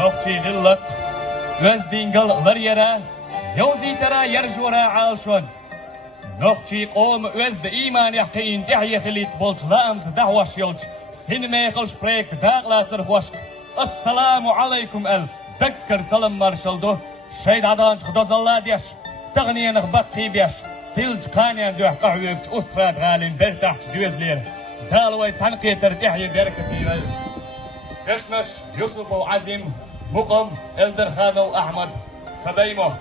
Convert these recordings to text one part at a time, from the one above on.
نوختي غلق وزدينقل ضريرة يوزي ترى يرجورا عالشونت نوختي قوم وزد إيمان يحقين دعية خليت بولت لأمت دعوش يلج سينمехаллаш проект داغلا ترخوشك السلام عليكم ذكر سلام مارشالدو شيد عدانج خدوز الله ديش تغنية نغبقي بيش سيلج قانيان دوح قهويكش أستراد غالين برتاحش دوزلير دالوي تنقية ترتيحي بركتي كشمش يوسف وعزيم مقم الدرخانة وأحمد سديمه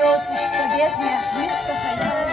Льется, что бездна близко халява.